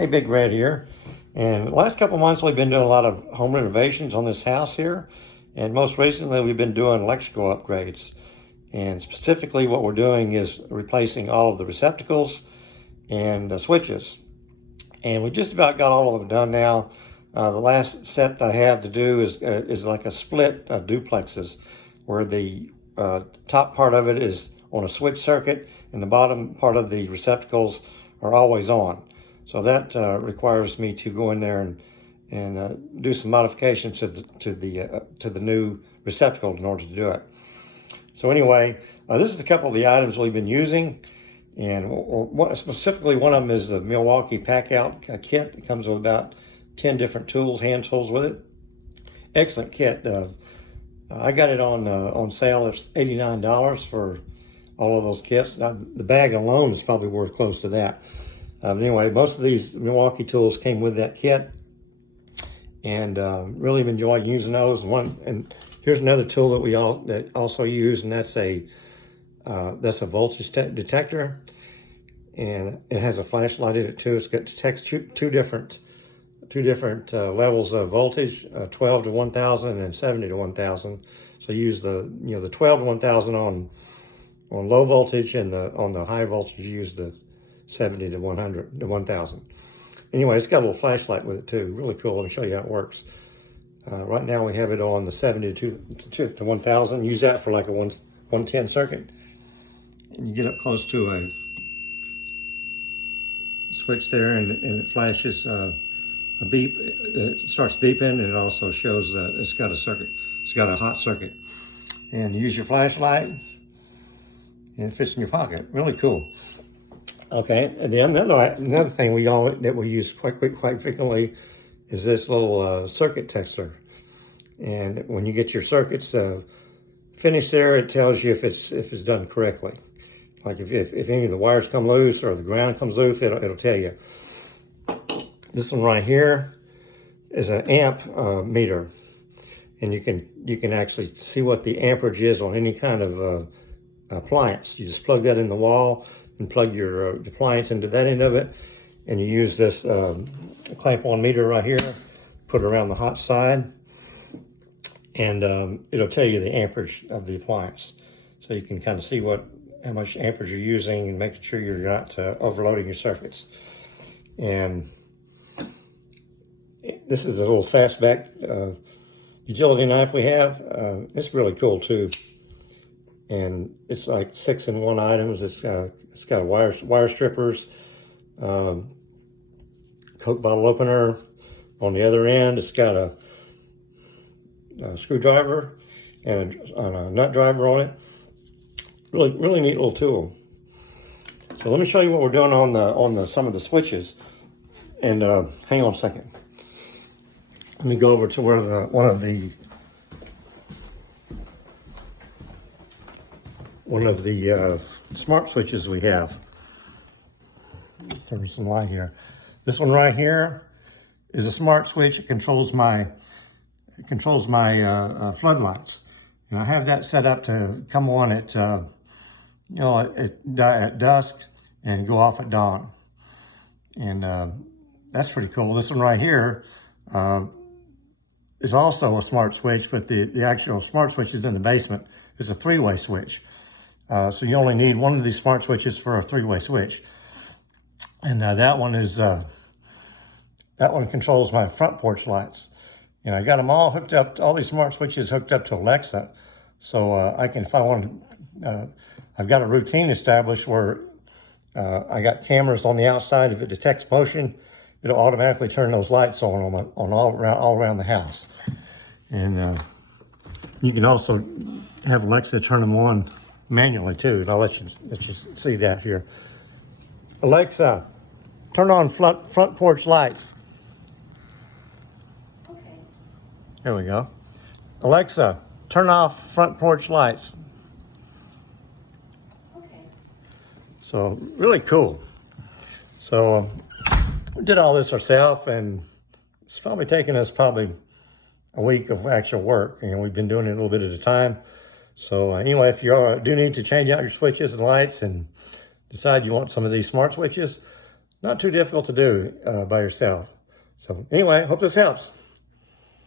Hey, Big Red here. And the last couple of months, we've been doing a lot of home renovations on this house here. And most recently, we've been doing electrical upgrades. And specifically, what we're doing is replacing all of the receptacles and the switches. And we just about got all of them done now. The last set I have to do is like a split duplexes, where the top part of it is on a switch circuit and the bottom part of the receptacles are always on. So that requires me to go in there and do some modifications to the new receptacle in order to do it. So anyway, this is a couple of the items we've been using, and specifically one of them is the Milwaukee Packout kit. It comes with about 10 different tools, hand tools with it. Excellent kit. I got it on sale. It's $89 for all of those kits. Now, the bag alone is probably worth close to that. But anyway, most of these Milwaukee tools came with that kit, and really enjoyed using those. And here's another tool that we also use, and that's a voltage detector, and it has a flashlight in it too. It's got detects two different levels of voltage, 12 to 1000 and 70 to 1000. So you use the 12 to 1000 on low voltage, and on the high voltage you use the 70 to 100 to 1000. Anyway, it's got a little flashlight with it too. Really cool. Let me show you how it works. Right now we have it on the 70 to 1000. Use that for like a 110 circuit. And you get up close to a switch there, and it flashes a beep. It starts beeping, and it also shows that it's got a circuit. It's got a hot circuit. And you use your flashlight, and it fits in your pocket. Really cool. Okay, and then another thing that we use quite frequently is this little circuit tester. And when you get your circuits finished there, it tells you if it's done correctly. Like if any of the wires come loose or the ground comes loose, it'll tell you. This one right here is an amp meter, and you can actually see what the amperage is on any kind of appliance. You just plug that in the wall and plug your appliance into that end of it, and you use this clamp-on meter right here, put it around the hot side, and it'll tell you the amperage of the appliance. So you can kind of see how much amperage you're using and making sure you're not overloading your circuits. And this is a little fastback utility knife we have. It's really cool too. And it's like 6-in-1 items. It's got wire strippers, Coke bottle opener on the other end. It's got a screwdriver and a nut driver on it. Really neat little tool. So let me show you what we're doing on some of the switches. And hang on a second. Let me go over to where one of the smart switches we have. Turn some light here. This one right here is a smart switch. It controls my floodlights, and I have that set up to come on at dusk and go off at dawn, and that's pretty cool. This one right here is also a smart switch, but the actual smart switch is in the basement. It's a 3-way switch. So you only need one of these smart switches for a 3-way switch. And that one controls my front porch lights. And I got them all hooked up, all these smart switches hooked up to Alexa. So I can, if I want to, I've got a routine established where I got cameras on the outside. If it detects motion, it'll automatically turn those lights on all around the house. And you can also have Alexa turn them on manually too, and I'll let you see that here. Alexa, turn on front porch lights. Okay. There we go. Alexa, turn off front porch lights. Okay. So really cool. So we did all this ourselves, and it's probably taken us a week of actual work, and we've been doing it a little bit at a time. So anyway, if you do need to change out your switches and lights and decide you want some of these smart switches, not too difficult to do by yourself. So anyway, hope this helps.